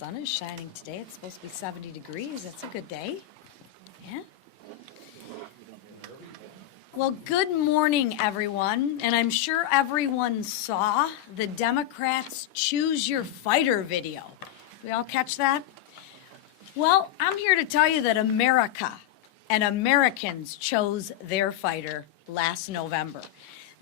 sun is shining today. It's supposed to be 70 degrees. That's a good day. Yeah. Well, good morning, everyone. And I'm sure everyone saw the Democrats' Choose Your Fighter video. We all catch that? Well, I'm here to tell you that America and Americans chose their fighter last November.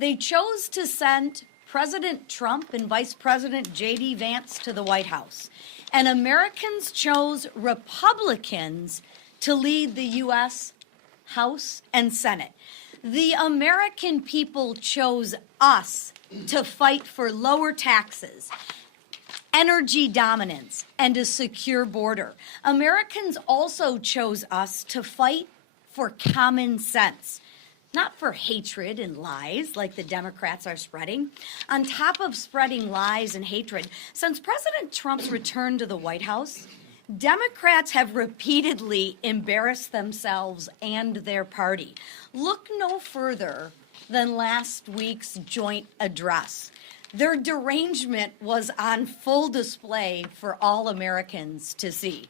They chose to send President Trump and Vice President J.D. Vance to the White House. And Americans chose Republicans to lead the U.S. House and Senate. The American people chose us to fight for lower taxes, energy dominance, and a secure border. Americans also chose us to fight for common sense, not for hatred and lies like the Democrats are spreading. On top of spreading lies and hatred, since President Trump's return to the White House, Democrats have repeatedly embarrassed themselves and their party. Look no further than last week's joint address. Their derangement was on full display for all Americans to see.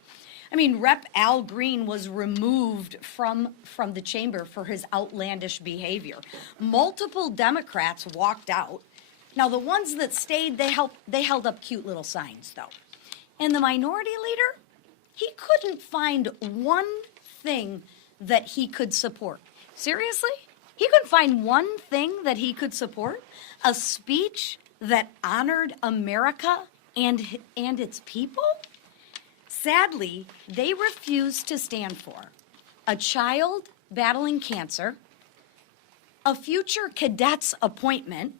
I mean, Rep. Al Green was removed from the chamber for his outlandish behavior. Multiple Democrats walked out. Now, the ones that stayed, they held up cute little signs, though. And the minority leader, he couldn't find one thing that he could support. Seriously? He couldn't find one thing that he could support? A speech that honored America and its people? Sadly, they refused to stand for a child battling cancer, a future cadet's appointment,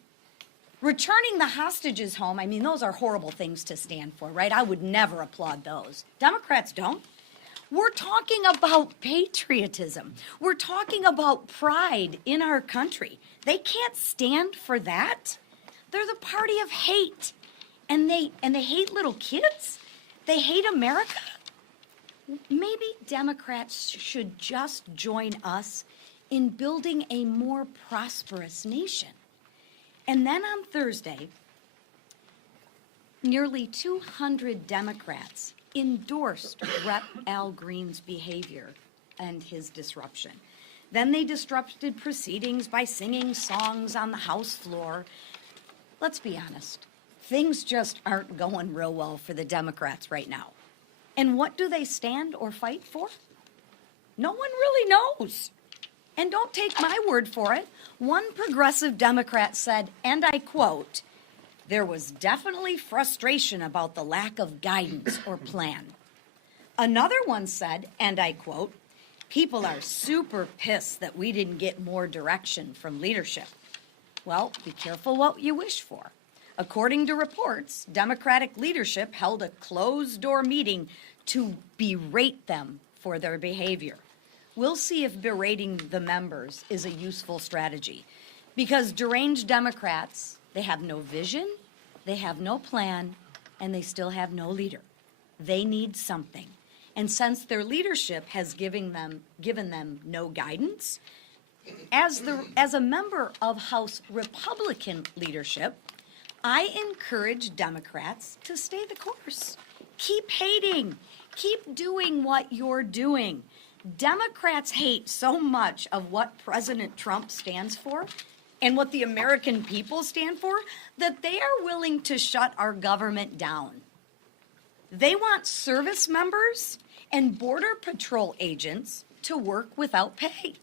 returning the hostages home. I mean, those are horrible things to stand for, right? I would never applaud those. Democrats don't. We're talking about patriotism. We're talking about pride in our country. They can't stand for that. They're the party of hate. And they hate little kids. They hate America. Maybe Democrats should just join us in building a more prosperous nation. And then on Thursday, nearly 200 Democrats endorsed Rep. Al Green's behavior and his disruption. Then they disrupted proceedings by singing songs on the House floor. Let's be honest, things just aren't going real well for the Democrats right now. And what do they stand or fight for? No one really knows. And don't take my word for it. One progressive Democrat said, and I quote, "There was definitely frustration about the lack of guidance or plan." Another one said, and I quote, "People are super pissed that we didn't get more direction from leadership." Well, be careful what you wish for. According to reports, Democratic leadership held a closed-door meeting to berate them for their behavior. We'll see if berating the members is a useful strategy. Because deranged Democrats, they have no vision, they have no plan, and they still have no leader. They need something. And since their leadership has given them no guidance, as a member of House Republican leadership, I encourage Democrats to stay the course. Keep hating. Keep doing what you're doing. Democrats hate so much of what President Trump stands for and what the American people stand for that they are willing to shut our government down. They want service members and Border Patrol agents to work without pay.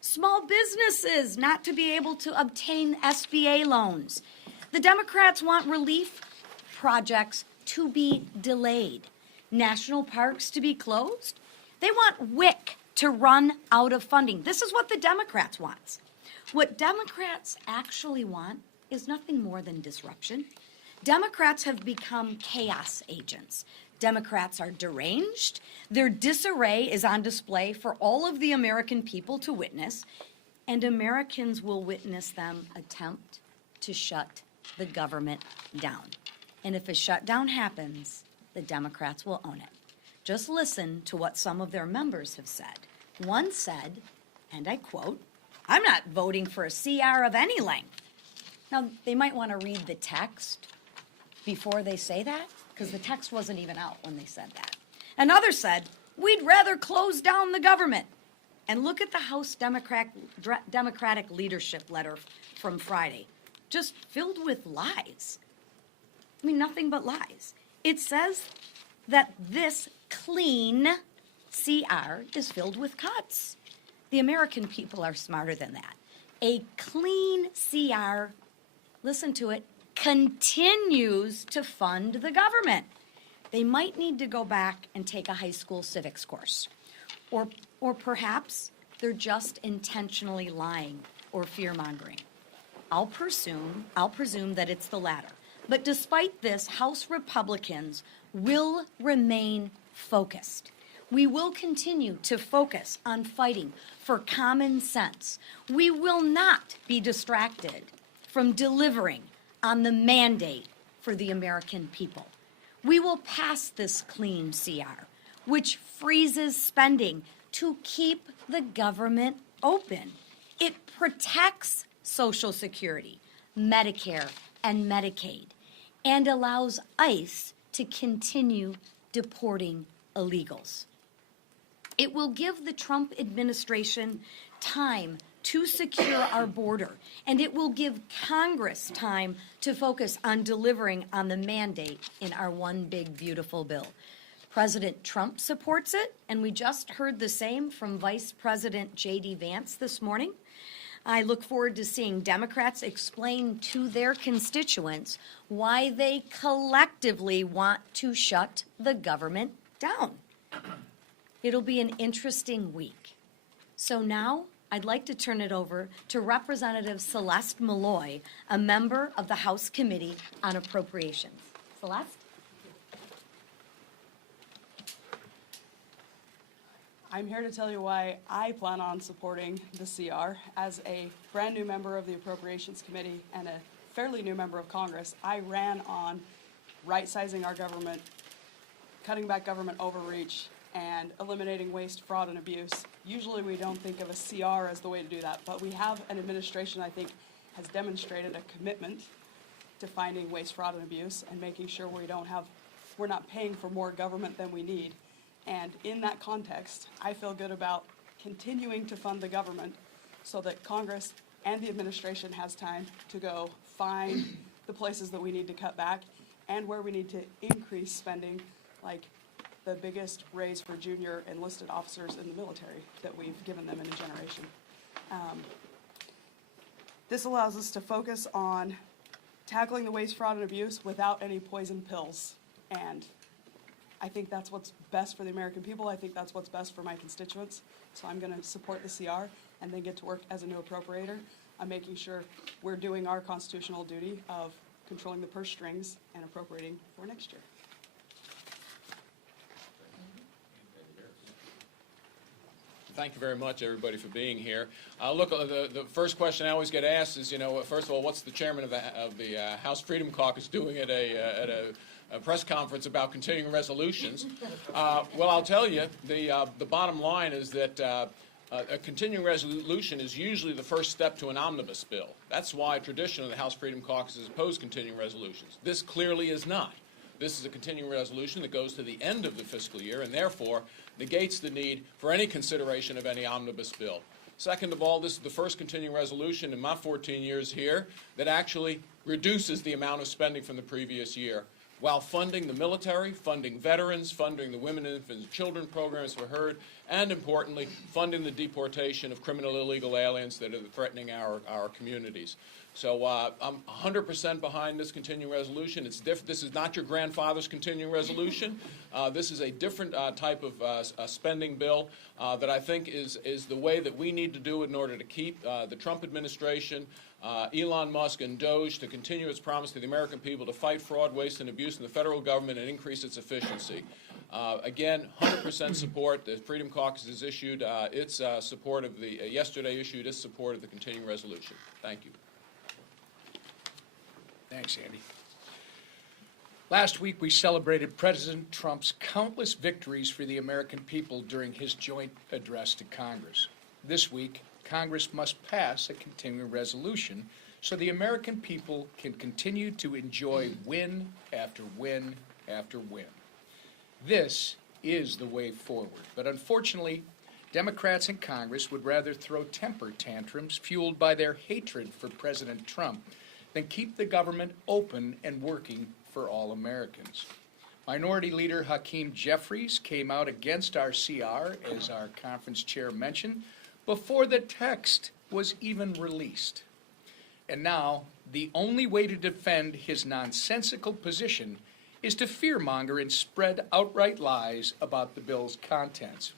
Small businesses not to be able to obtain SBA loans. The Democrats want relief projects to be delayed, national parks to be closed. They want WIC to run out of funding. This is what the Democrats want. What Democrats actually want is nothing more than disruption. Democrats have become chaos agents. Democrats are deranged. Their disarray is on display for all of the American people to witness, and Americans will witness them attempt to shut the government down. And if a shutdown happens, the Democrats will own it. Just listen to what some of their members have said. One said, and I quote, "I'm not voting for a CR of any length." Now, they might want to read the text before they say that, because the text wasn't even out when they said that. Another said, we'd rather close down the government. And look at the House Democratic leadership letter from Friday, just filled with lies. I mean, nothing but lies. It says that this clean CR is filled with cuts. The American people are smarter than that. A clean CR, listen to it, continues to fund the government. They might need to go back and take a high school civics course. Or perhaps they're just intentionally lying or fear-mongering. I'll presume that it's the latter. But despite this, House Republicans will remain focused. We will continue to focus on fighting for common sense. We will not be distracted from delivering on the mandate for the American people. We will pass this clean CR, which freezes spending to keep the government open. It protects Social Security, Medicare, and Medicaid, and allows ICE to continue deporting illegals. It will give the Trump administration time to secure our border, and it will give Congress time to focus on delivering on the mandate in our one big beautiful bill. President Trump supports it, and we just heard the same from Vice President J.D. Vance this morning. I look forward to seeing Democrats explain to their constituents why they collectively want to shut the government down. It'll be an interesting week. So now I'd like to turn it over to Representative Celeste Malloy, a member of the House Committee on Appropriations. Celeste? I'm here to tell you why I plan on supporting the CR. As a brand new member of the Appropriations Committee and a fairly new member of Congress, I ran on right-sizing our government, cutting back government overreach, and eliminating waste, fraud, and abuse. Usually we don't think of a CR as the way to do that, but we have an administration I think has demonstrated a commitment to finding waste, fraud, and abuse and making sure we're not paying for more government than we need. And in that context, I feel good about continuing to fund the government so that Congress and the administration has time to go find the places that we need to cut back and where we need to increase spending, like the biggest raise for junior enlisted officers in the military that we've given them in a generation. This allows us to focus on tackling the waste, fraud, and abuse without any poison pills. And I think that's what's best for the American people. I think that's what's best for my constituents. So I'm going to support the CR and then get to work as a new appropriator. I'm making sure we're doing our constitutional duty of controlling the purse strings and appropriating for next year. Thank you very much, everybody, for being here. Look, the first question I always get asked is, first of all, what's the chairman of the House Freedom Caucus doing at a press conference about continuing resolutions? Well, I'll tell you, the bottom line is that a continuing resolution is usually the first step to an omnibus bill. That's why traditionally the House Freedom Caucus has opposed continuing resolutions. This clearly is not. This is a continuing resolution that goes to the end of the fiscal year and therefore negates the need for any consideration of any omnibus bill. Second of all, this is the first continuing resolution in my 14 years here that actually reduces the amount of spending from the previous year, while funding the military, funding veterans, funding the women, infants, and children programs we heard, and importantly, funding the deportation of criminal illegal aliens that are threatening our communities. So I'm 100% behind this continuing resolution. This is not your grandfather's continuing resolution. This is a different type of spending bill that I think is the way that we need to do it in order to keep the Trump administration, Elon Musk, and DOJ to continue its promise to the American people to fight fraud, waste, and abuse in the federal government and increase its efficiency. Again, 100% support. The Freedom Caucus has issued its support of yesterday issued its support of the continuing resolution. Thank you. Thanks, Andy. Last week, we celebrated President Trump's countless victories for the American people during his joint address to Congress. This week, Congress must pass a continuing resolution so the American people can continue to enjoy win after win after win. This is the way forward. But unfortunately, Democrats in Congress would rather throw temper tantrums fueled by their hatred for President Trump than keep the government open and working for all Americans. Minority Leader Hakeem Jeffries came out against our CR, as our conference chair mentioned, before the text was even released. And now, the only way to defend his nonsensical position is to fearmonger and spread outright lies about the bill's contents.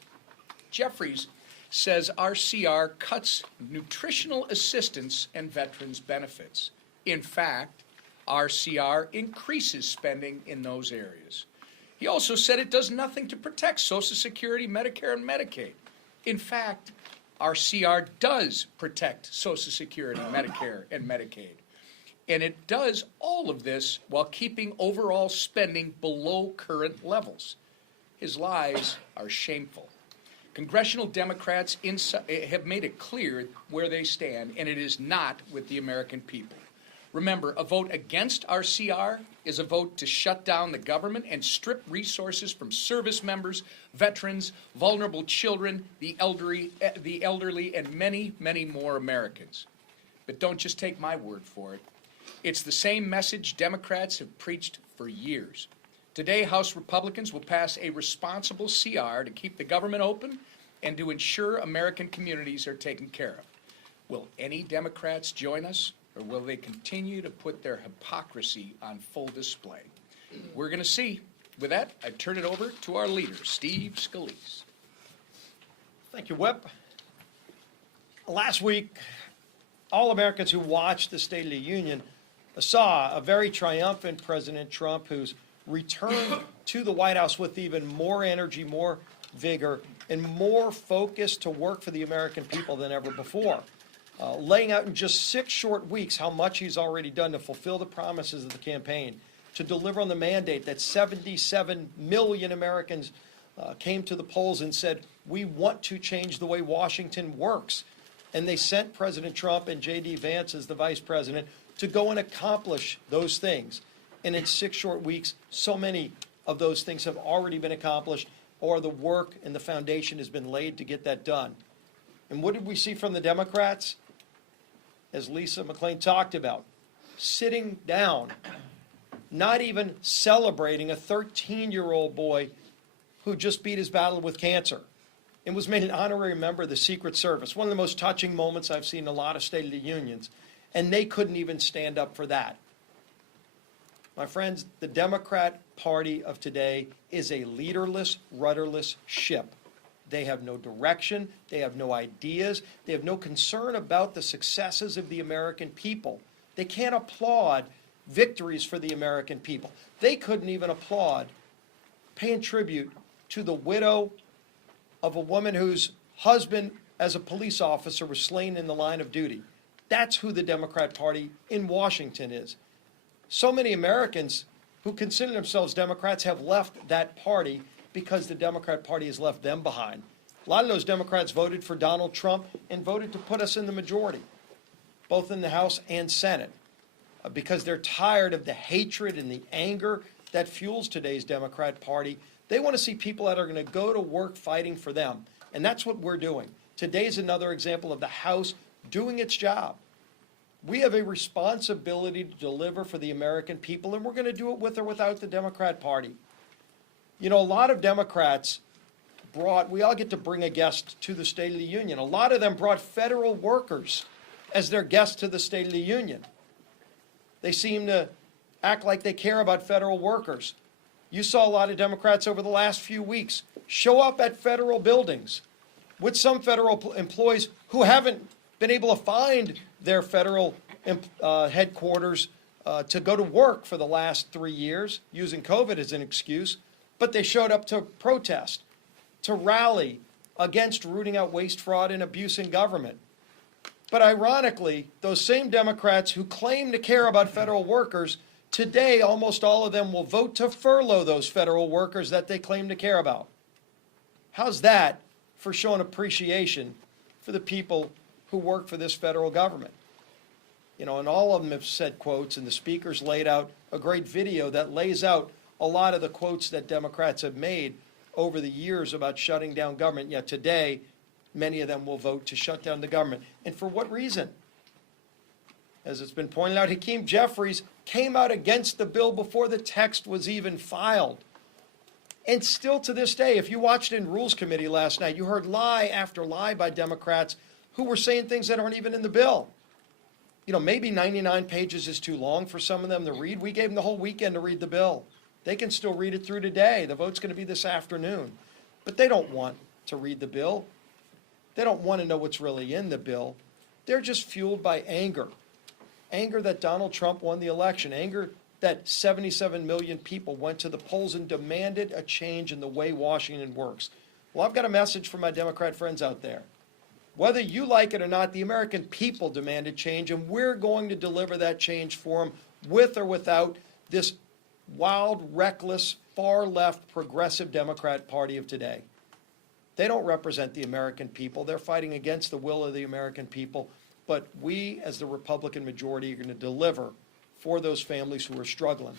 Jeffries says our CR cuts nutritional assistance and veterans' benefits. In fact, our CR increases spending in those areas. He also said it does nothing to protect Social Security, Medicare, and Medicaid. In fact, our CR does protect Social Security, Medicare, and Medicaid. And it does all of this while keeping overall spending below current levels. His lies are shameful. Congressional Democrats have made it clear where they stand, and it is not with the American people. Remember, a vote against our CR is a vote to shut down the government and strip resources from service members, veterans, vulnerable children, the elderly, and many, many more Americans. But don't just take my word for it. It's the same message Democrats have preached for years. Today, House Republicans will pass a responsible CR to keep the government open and to ensure American communities are taken care of. Will any Democrats join us, or will they continue to put their hypocrisy on full display? We're going to see. With that, I turn it over to our leader, Steve Scalise. Thank you, Whip. Last week, all Americans who watched the State of the Union saw a very triumphant President Trump who's returned to the White House with even more energy, more vigor, and more focus to work for the American people than ever before. Laying out in just 6 short weeks how much he's already done to fulfill the promises of the campaign, to deliver on the mandate that 77 million Americans came to the polls and said, we want to change the way Washington works. And they sent President Trump and J.D. Vance as the vice president to go and accomplish those things. And in 6 short weeks, so many of those things have already been accomplished, or the work and the foundation has been laid to get that done. And what did we see from the Democrats? As Lisa McClain talked about, sitting down, not even celebrating a 13-year-old boy who just beat his battle with cancer and was made an honorary member of the Secret Service. One of the most touching moments I've seen in a lot of State of the Unions. And they couldn't even stand up for that. My friends, the Democrat Party of today is a leaderless, rudderless ship. They have no direction. They have no ideas. They have no concern about the successes of the American people. They can't applaud victories for the American people. They couldn't even applaud paying tribute to the widow of a woman whose husband, as a police officer, was slain in the line of duty. That's who the Democrat Party in Washington is. So many Americans who consider themselves Democrats have left that party because the Democrat Party has left them behind. A lot of those Democrats voted for Donald Trump and voted to put us in the majority, both in the House and Senate, because they're tired of the hatred and the anger that fuels today's Democrat Party. They want to see people that are going to go to work fighting for them, and that's what we're doing. Today's another example of the House doing its job. We have a responsibility to deliver for the American people, and we're going to do it with or without the Democrat Party. You know, a lot of Democrats we all get to bring a guest to the State of the Union. A lot of them brought federal workers as their guests to the State of the Union. They seem to act like they care about federal workers. You saw a lot of Democrats over the last few weeks show up at federal buildings with some federal employees who haven't been able to find their federal headquarters to go to work for the last 3 years, using COVID as an excuse, but they showed up to protest, to rally against rooting out waste, fraud, and abuse in government. But ironically, those same Democrats who claim to care about federal workers, today almost all of them will vote to furlough those federal workers that they claim to care about. How's that for showing appreciation for the people who work for this federal government? You know, and all of them have said quotes, and the speakers laid out a great video that lays out a lot of the quotes that Democrats have made over the years about shutting down government, yet today, many of them will vote to shut down the government. And for what reason? As it's been pointed out, Hakeem Jeffries came out against the bill before the text was even filed. And still to this day, if you watched in Rules Committee last night, you heard lie after lie by Democrats who were saying things that aren't even in the bill. You know, maybe 99 pages is too long for some of them to read. We gave them the whole weekend to read the bill. They can still read it through today. The vote's going to be this afternoon. But they don't want to read the bill. They don't want to know what's really in the bill. They're just fueled by anger. Anger that Donald Trump won the election. Anger that 77 million people went to the polls and demanded a change in the way Washington works. Well, I've got a message for my Democrat friends out there. Whether you like it or not, the American people demanded change, and we're going to deliver that change for them with or without this wild, reckless, far-left, progressive Democrat Party of today. They don't represent the American people. They're fighting against the will of the American people. But we, as the Republican majority, are going to deliver for those families who are struggling,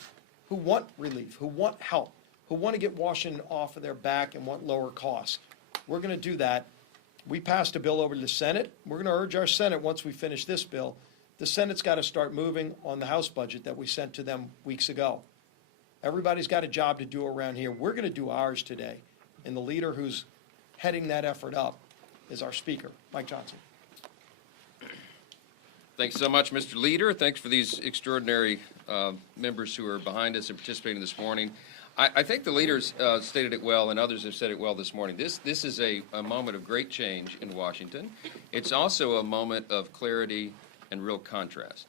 who want relief, who want help, who want to get Washington off of their back and want lower costs. We're going to do that. We passed a bill over to the Senate. We're going to urge our Senate, once we finish this bill, the Senate's got to start moving on the House budget that we sent to them weeks ago. Everybody's got a job to do around here. We're going to do ours today. And the leader who's heading that effort up is our Speaker, Mike Johnson. Thanks so much, Mr. Leader. Thanks for these extraordinary members who are behind us and participating this morning. I think the leaders stated it well, and others have said it well this morning. This is a moment of great change in Washington. It's also a moment of clarity and real contrast.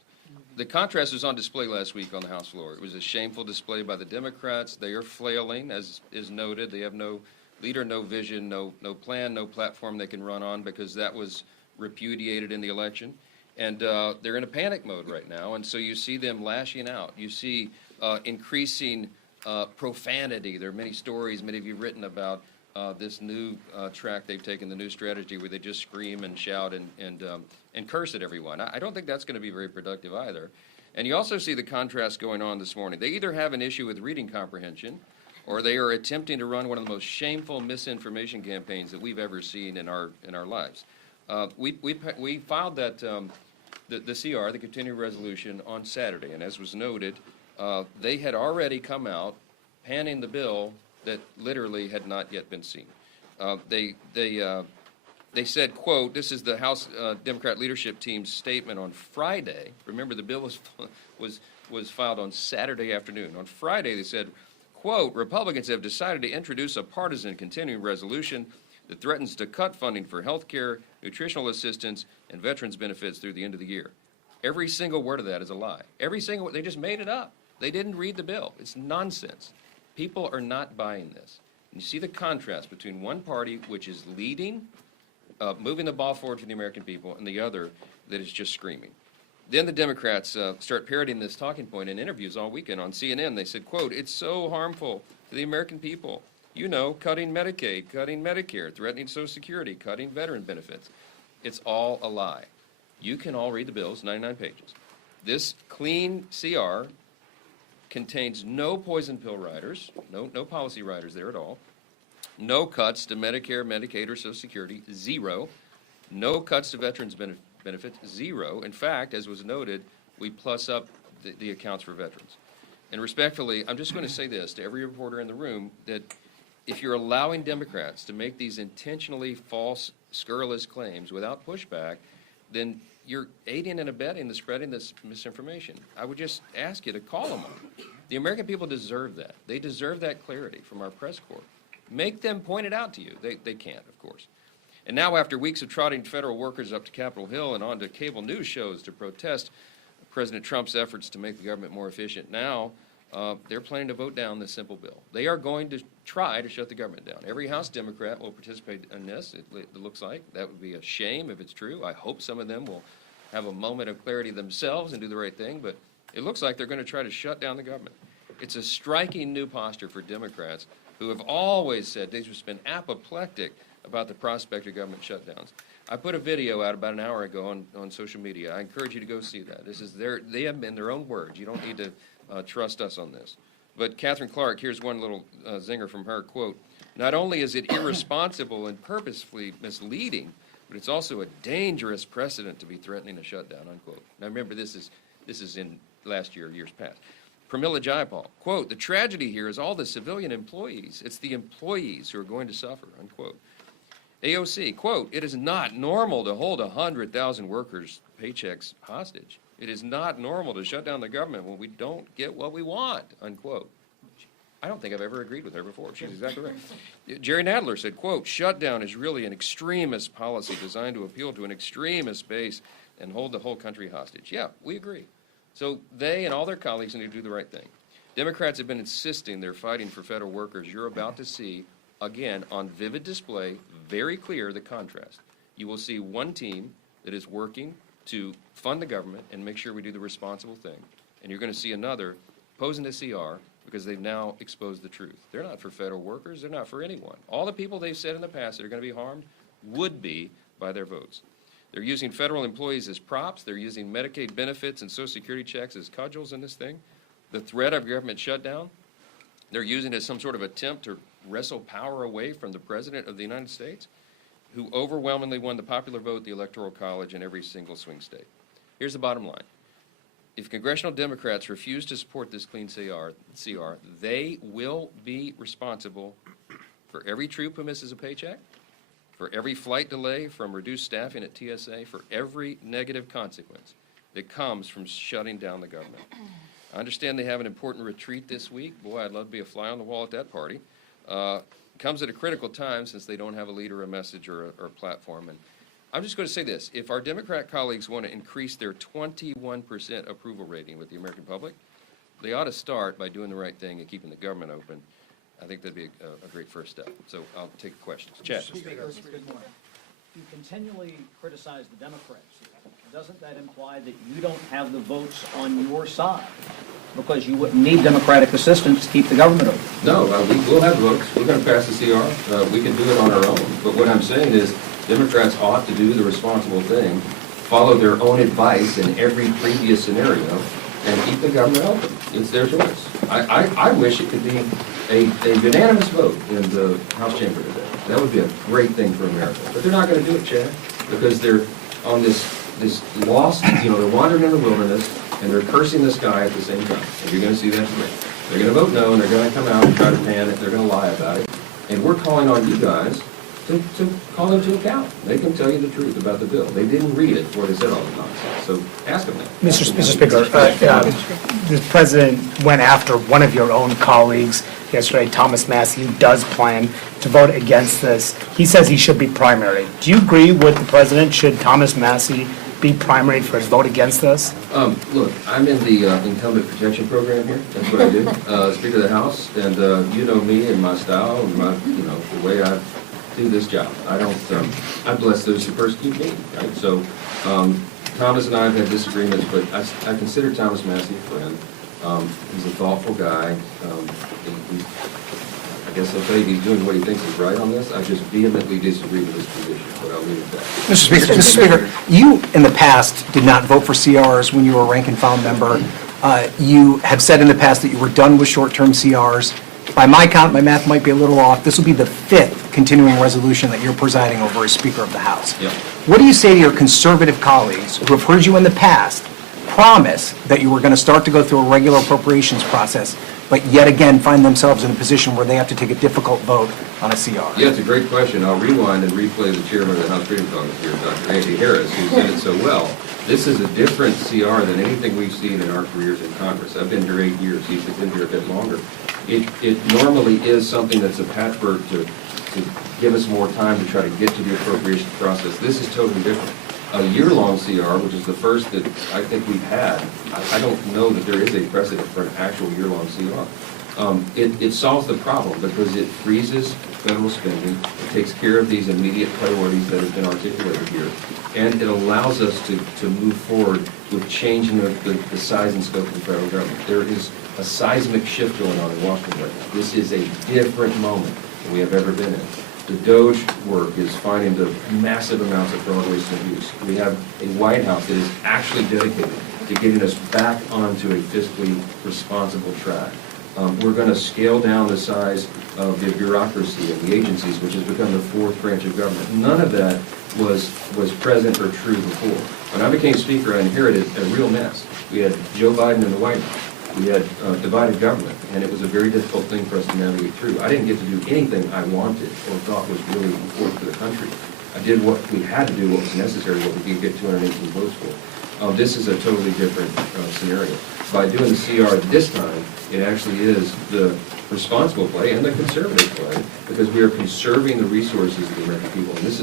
The contrast was on display last week on the House floor. It was a shameful display by the Democrats. They are flailing, as is noted. They have no leader, no vision, no plan, no platform they can run on, because that was repudiated in the election. And they're in a panic mode right now, and so you see them lashing out. You see increasing profanity. There are many stories, many of you have written about this new track they've taken, the new strategy where they just scream and shout and curse at everyone. I don't think that's going to be very productive either. And you also see the contrast going on this morning. They either have an issue with reading comprehension, or they are attempting to run one of the most shameful misinformation campaigns that we've ever seen in our lives. We filed that the CR, the continuing resolution, on Saturday, and as was noted, they had already come out panning the bill that literally had not yet been seen. They said, quote, this is the House Democrat leadership team's statement on Friday. Remember, the bill was filed on Saturday afternoon. On Friday, they said, quote, Republicans have decided to introduce a partisan continuing resolution that threatens to cut funding for health care, nutritional assistance, and veterans benefits through the end of the year. Every single word of that is a lie. They just made it up. They didn't read the bill. It's nonsense. People are not buying this. And you see the contrast between one party, which is leading, moving the ball forward for the American people, and the other that is just screaming. Then the Democrats start parroting this talking point in interviews all weekend on CNN. They said, quote, it's so harmful to the American people. You know, cutting Medicaid, cutting Medicare, threatening Social Security, cutting veteran benefits. It's all a lie. You can all read the bills, 99 pages. This clean CR contains no poison pill riders, no policy riders there at all, no cuts to Medicare, Medicaid, or Social Security, zero, no cuts to veterans benefits, zero. In fact, as was noted, we plus up the accounts for veterans. And respectfully, I'm just going to say this to every reporter in the room, that if you're allowing Democrats to make these intentionally false, scurrilous claims without pushback, then you're aiding and abetting the spreading this misinformation. I would just ask you to call them on it. The American people deserve that. They deserve that clarity from our press corps. Make them point it out to you. They can't, of course. And now, after weeks of trotting federal workers up to Capitol Hill and onto cable news shows to protest President Trump's efforts to make the government more efficient, now they're planning to vote down this simple bill. They are going to try to shut the government down. Every House Democrat will participate in this, it looks like. That would be a shame if it's true. I hope some of them will have a moment of clarity themselves and do the right thing, but it looks like they're going to try to shut down the government. It's a striking new posture for Democrats who have always said they've just been apoplectic about the prospect of government shutdowns. I put a video out about an hour ago on social media. I encourage you to go see that. They have been their own words. You don't need to trust us on this. But Catherine Clark, here's one little zinger from her, quote, "Not only is it irresponsible and purposefully misleading, but it's also a dangerous precedent to be threatening a shutdown," unquote. Now remember, this is in last year, years past. Pramila Jayapal, quote, "The tragedy here is all the civilian employees. It's the employees who are going to suffer," unquote. AOC, quote, "It is not normal to hold 100,000 workers' paychecks hostage. It is not normal to shut down the government when we don't get what we want," unquote. I don't think I've ever agreed with her before. She's exactly right. Jerry Nadler said, quote, "Shutdown is really an extremist policy designed to appeal to an extremist base and hold the whole country hostage." Yeah, we agree. So they and all their colleagues need to do the right thing. Democrats have been insisting they're fighting for federal workers. You're about to see, again, on vivid display, very clear the contrast. You will see one team that is working to fund the government and make sure we do the responsible thing. And you're going to see another posing the CR because they've now exposed the truth. They're not for federal workers. They're not for anyone. All the people they've said in the past that are going to be harmed would be by their votes. They're using federal employees as props. They're using Medicaid benefits and Social Security checks as cudgels in this thing. The threat of government shutdown, they're using it as some sort of attempt to wrestle power away from the President of the United States, who overwhelmingly won the popular vote, the Electoral College, in every single swing state. Here's the bottom line. If congressional Democrats refuse to support this clean CR, they will be responsible for every troop who misses a paycheck, for every flight delay from reduced staffing at TSA, for every negative consequence that comes from shutting down the government. I understand they have an important retreat this week. Boy, I'd love to be a fly on the wall at that party. Comes at a critical time since they don't have a leader, a message, or a platform. And I'm just going to say this. If our Democrat colleagues want to increase their 21% approval rating with the American public, they ought to start by doing the right thing and keeping the government open. I think that'd be a great first step. So I'll take questions. Chad. Speaker, good morning. You continually criticize the Democrats. Doesn't that imply that you don't have the votes on your side? Because you wouldn't need Democratic assistance to keep the government open. No, we will have votes. We're going to pass the CR. We can do it on our own. But what I'm saying is Democrats ought to do the responsible thing, follow their own advice in every previous scenario, and keep the government open. It's their choice. I wish it could be a unanimous vote in the House chamber today. That would be a great thing for America. But they're not going to do it, Chad, because they're on this lost, they're wandering in the wilderness, and they're cursing the sky at the same time. And you're going to see that today. They're going to vote no, and they're going to come out and try to pan it. They're going to lie about it. And we're calling on you guys to call them to account. They can tell you the truth about the bill. They didn't read it before they said all the nonsense. So ask them that. Mr. Speaker, the President went after one of your own colleagues yesterday, Thomas Massey, who does plan to vote against this. He says he should be primary. Do you agree with the President? Should Thomas Massey be primary for his vote against this? Look, I'm in the incumbent protection program here. That's what I do. Speaker of the House, and you know me and my style and my, the way I do this job. I bless those who persecute me, right? So Thomas and I have had disagreements, but I consider Thomas Massey a friend. He's a thoughtful guy. I guess I'll tell you he's doing what he thinks is right on this. I just vehemently disagree with his position, but I'll leave it at that. Mr. Speaker, you in the past did not vote for CRs when you were a rank and file member. You have said in the past that you were done with short-term CRs. By my count, my math might be a little off. This will be the 5th continuing resolution that you're presiding over as Speaker of the House. Yeah. What do you say to your conservative colleagues who have heard you in the past promise that you were going to start to go through a regular appropriations process, but yet again find themselves in a position where they have to take a difficult vote on a CR? Yeah, it's a great question. I'll rewind and replay the chairman of the House Freedom Caucus here, Dr. Andy Harris, who said it so well. This is a different CR than anything we've seen in our careers in Congress. I've been here 8 years. He's been here a bit longer. It normally is something that's a patchwork to give us more time to try to get to the appropriations process. This is totally different. A year-long CR, which is the first that I think we've had, I don't know that there is a precedent for an actual year-long CR. It solves the problem because it freezes federal spending, it takes care of these immediate priorities that have been articulated here, and it allows us to move forward with changing the size and scope of the federal government. There is a seismic shift going on in Washington right now. This is a different moment than we have ever been in. The DOGE work is finding the massive amounts of fraud, waste, and abuse. We have a White House that is actually dedicated to getting us back onto a fiscally responsible track. We're going to scale down the size of the bureaucracy and the agencies, which has become the fourth branch of government. None of that was present or true before. When I became Speaker, I inherited a real mess. We had Joe Biden in the White House. We had divided government, and it was a very difficult thing for us to navigate through. I didn't get to do anything I wanted or thought was really important for the country. I did what we had to do, what was necessary, what we could get 218 votes for. This is a totally different scenario. By doing the CR this time, it actually is the responsible play and the conservative play, because we are conserving the resources of the American people. And this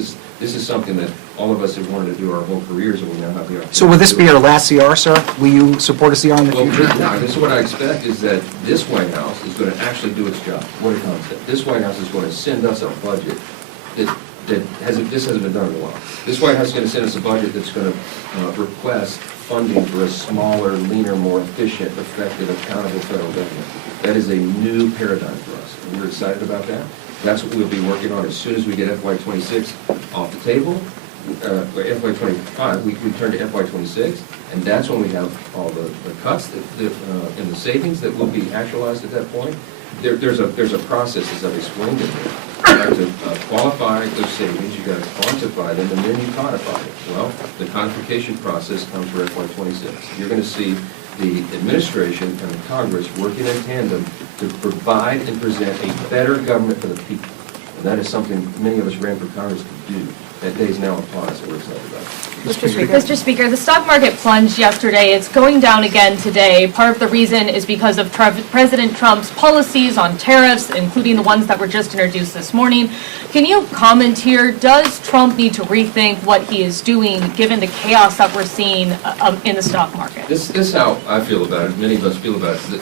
is something that all of us have wanted to do our whole careers, and we now have the opportunity. So will this be your last CR, sir? Will you support a CR in the Well, future? now, this is what I expect, is that this White House is going to actually do its job. What a concept. This White House is going to send us a budget that hasn't been done in a while. This White House is going to send us a budget that's going to request funding for a smaller, leaner, more efficient, effective, accountable federal government. That is a new paradigm for us, and we're excited about that. That's what we'll be working on as soon as we get FY26 off the table. FY25, we turn to FY26, and that's when we have all the cuts and the savings that will be actualized at that point. There's a process, as I've explained it here. You have to qualify those savings, you got to quantify them, and then you codify it. Well, the codification process comes for FY26. You're going to see the administration and the Congress working in tandem to provide and present a better government for the people. And that is something many of us ran for Congress to do. That day is now upon us, and we're excited about it. Mr. Speaker, the stock market plunged yesterday. It's going down again today. Part of the reason is because of President Trump's policies on tariffs, including the ones that were just introduced this morning. Can you comment here? Does Trump need to rethink what he is doing, given the chaos that we're seeing in the stock market? This is how I feel about it, many of us feel about it.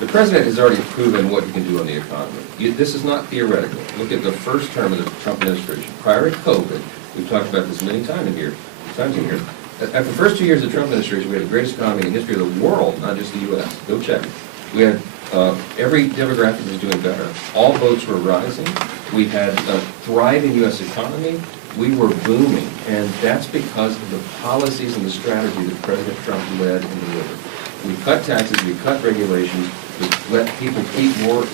The president has already proven what he can do on the economy. This is not theoretical. Look at the first term of the Trump administration. Prior to COVID, we've talked about this many times in here. After the first 2 years of the Trump administration, we had the greatest economy in the history of the world, not just the U.S. Go check it. We had every demographic was doing better. All votes were rising. We had a thriving U.S. economy. We were booming, and that's because of the policies and the strategy that President Trump led and delivered. We cut taxes, we cut regulations, we let people keep more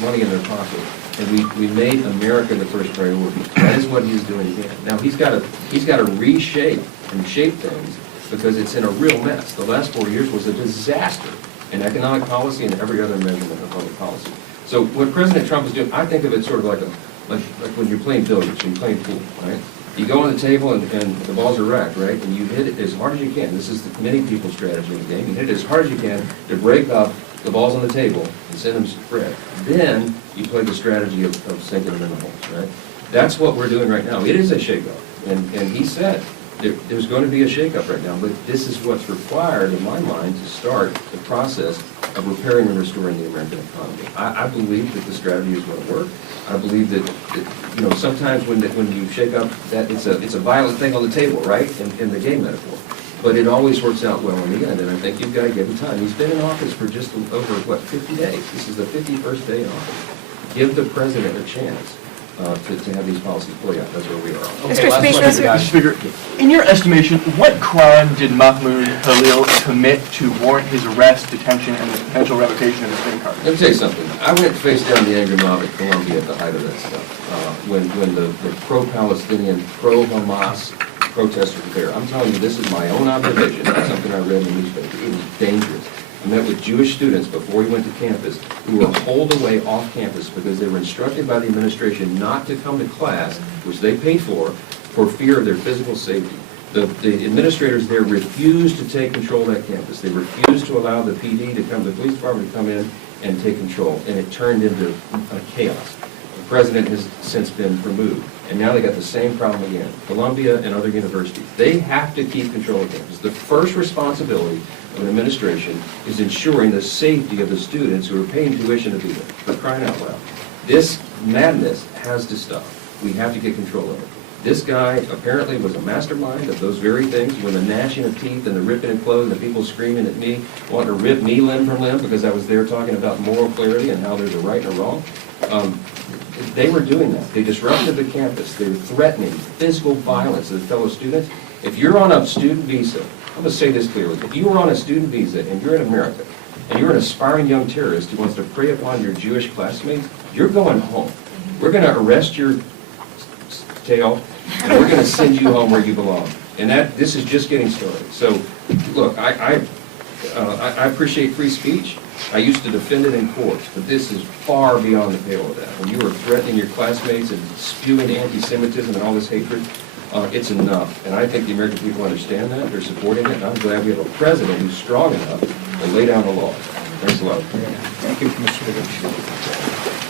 money in their pocket, and we made America the first priority. That is what he's doing again. Now he's got to reshape and shape things because it's in a real mess. The last 4 years was a disaster in economic policy and every other measurement of public policy. So what President Trump is doing, I think of it sort of like when you're playing billiards, you're playing pool, right? You go on the table and the balls are racked, right? And you hit it as hard as you can. This is many people's strategy in the game. You hit it as hard as you can to break up the balls on the table and send them spread. Then you play the strategy of sinking them in the holes, right? That's what we're doing right now. It is a shakeup. And he said there's going to be a shakeup right now, but this is what's required, in my mind, to start the process of repairing and restoring the American economy. I believe that the strategy is going to work. I believe that sometimes when you shake up, that it's a violent thing on the table, right, in the game metaphor. But it always works out well in the end, and I think you've got to give him time. He's been in office for just over, 50 days? This is the 51st day in office. Give the president a chance to have these policies play out. That's where we are. Okay, Mr. Speaker, in your estimation, what crime did Mahmoud Khalil commit to warrant his arrest, detention, and the potential revocation of his green card? Let me tell you something. I went to face down the angry mob at Columbia at the height of that stuff, when the pro-Palestinian, pro-Hamas protesters were there. I'm telling you, this is my own observation, not something I read in the newspaper. It was dangerous. I met with Jewish students before we went to campus who were hauled away off campus because they were instructed by the administration not to come to class, which they paid for fear of their physical safety. The administrators there refused to take control of that campus. They refused to allow the PD to come, the police department to come in and take control, and it turned into a chaos. The president has since been removed, and now they got the same problem again. Columbia and other universities, they have to keep control of campus. The first responsibility of an administration is ensuring the safety of the students who are paying tuition to be there, for crying out loud. This madness has to stop. We have to get control of it. This guy apparently was a mastermind of those very things, when the gnashing of teeth and the ripping of clothes and the people screaming at me, wanting to rip me limb from limb because I was there talking about moral clarity and how there's a right and a wrong. They were doing that. They disrupted the campus. They were threatening physical violence to the fellow students. If you're on a student visa, I'm going to say this clearly. If you were on a student visa and you're in America and you're an aspiring young terrorist who wants to prey upon your Jewish classmates, you're going home. We're going to arrest your tail, and we're going to send you home where you belong. And this is just getting started. So, look, I appreciate free speech. I used to defend it in court, but this is far beyond the pale of that. When you are threatening your classmates and spewing anti-Semitism and all this hatred, it's enough. And I think the American people understand that. They're supporting it. And I'm glad we have a president who's strong enough to lay down the law. Thanks a lot. Thank you, Commissioner.